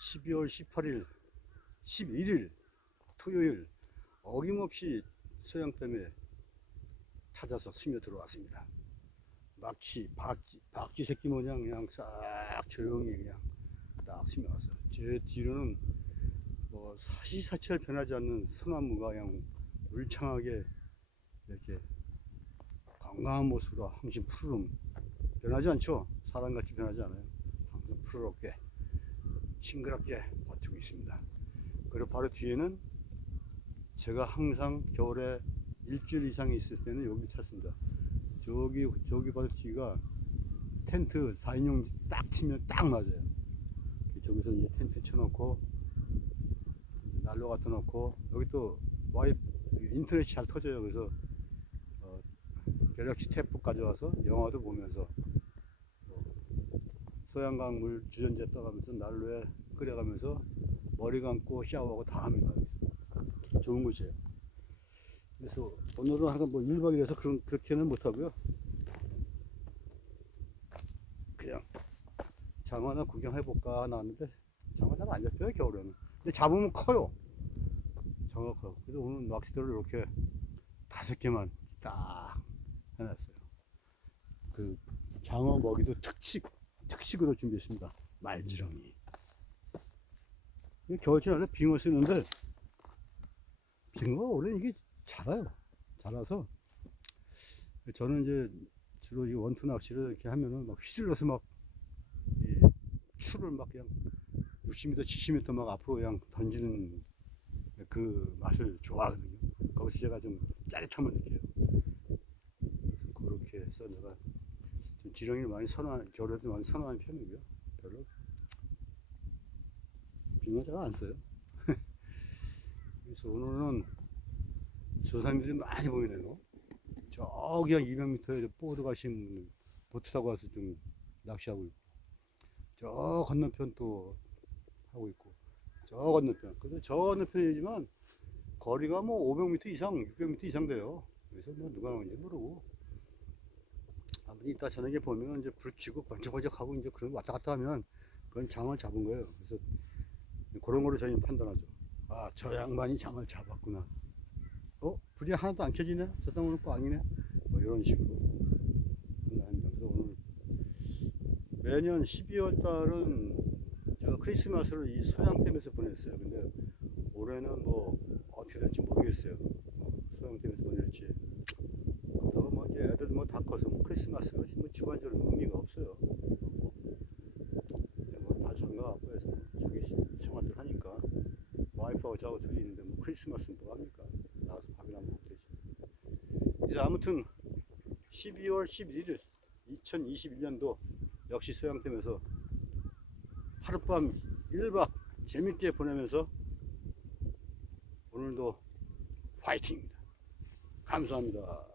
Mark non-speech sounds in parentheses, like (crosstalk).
12월 18일, 11일 토요일 어김없이 소양댐에 찾아서 스며 들어왔습니다. 막치, 박쥐, 박쥐 새끼 모양 그냥 싹 조용히 그냥 딱 스며 왔어요. 제 뒤로는 뭐 사시사철 변하지 않는 소나무가 그냥 울창하게 이렇게 건강한 모습으로 항상 푸르름 변하지 않죠? 사람같이 변하지 않아요. 항상 푸르럽게 싱그럽게 버티고 있습니다. 그리고 바로 뒤에는 제가 항상 겨울에 일주일 이상 있을 때는 여기 찾습니다. 저기 저기 바로 뒤가 텐트 4인용 딱 치면 딱 맞아요. 저기서 이제 텐트 쳐놓고 난로 갖다 놓고 여기 또 와이 인터넷이 잘 터져요. 그래서 어, 갤럭시 탭북 가져와서 영화도 보면서 뭐 소양강 물 주전자 떠가면서 난로에 끓여가면서 머리 감고 샤워하고 다 합니다. 여기서. 좋은 곳이에요. 그래서 오늘은 하여간 뭐 1박 2일에서 그런, 그렇게는 못하고요. 그냥 장어나 구경해볼까 나왔는데 장어 잘 안 잡혀요 겨울에는. 근데 잡으면 커요. 장어 커요. 그래서 오늘 낚시대를 이렇게 다섯 개만 딱 해놨어요. 그 장어 먹이도 특식 특식으로 준비했습니다. 말지렁이. 이게 겨울철 안에 빙어 쓰는데 빙어가 원래 이게 자라요. 자라서 저는 이제 주로 이 원투 낚시를 이렇게 하면은 막 휘둘러서 막이 추를 막 그냥 60m, 70m 막 앞으로 그냥 던지는 그 맛을 좋아하거든요. 거기서 제가 좀 짜릿함을 느껴요. 그렇게 해서 내가 좀 지렁이를 많이 선호하는, 겨울에도 많이 선호하는 편이고요. 별로 잘안 써요. (laughs) 그래서 오늘은 조상님들이 많이 보이네요. 저기 한 200m에 보드 가신 분, 보트 타고 와서 좀 낚시하고 있고, 저 건너편 또 하고 있고, 저 건너편. 근데 저 건너편이지만 거리가 뭐 500m 이상, 600m 이상 돼요. 그래서 뭐 누가 나오는지 모르고. 아무튼 이따 저녁에 보면 이제 불 켜고 번쩍번쩍하고 이제 그런 왔다 갔다 하면 그건 장을 잡은 거예요. 그래서 그런 거로 저희는 판단하죠. 아, 저 양반이 장을 잡았구나. 어? 불이 하나도 안 켜지네? 저 사람 오늘 꽝이네? 뭐 이런 식으로. 그래서 오늘 매년 12월 달은 제가 크리스마스를 이 소양댐에서 보냈어요. 근데 올해는 뭐 어떻게 될지 모르겠어요. 뭐 소양댐에서 보낼지. 그렇다고 뭐 이제 애들 뭐뭐 크리스마스가 뭐 집안적으로 의미가 없어요. 뭐다 장가갖고 해서 자기 생활들 하니까 와이프하고 저하고 둘이 있는데 뭐 크리스마스는 뭐 합니까? 나가서 밥이나 먹으면 되지. 그래서 아무튼 12월 11일 2021년도 역시 소양댐에서 하룻밤 1박 재밌게 보내면서 오늘도 화이팅입니다. 감사합니다.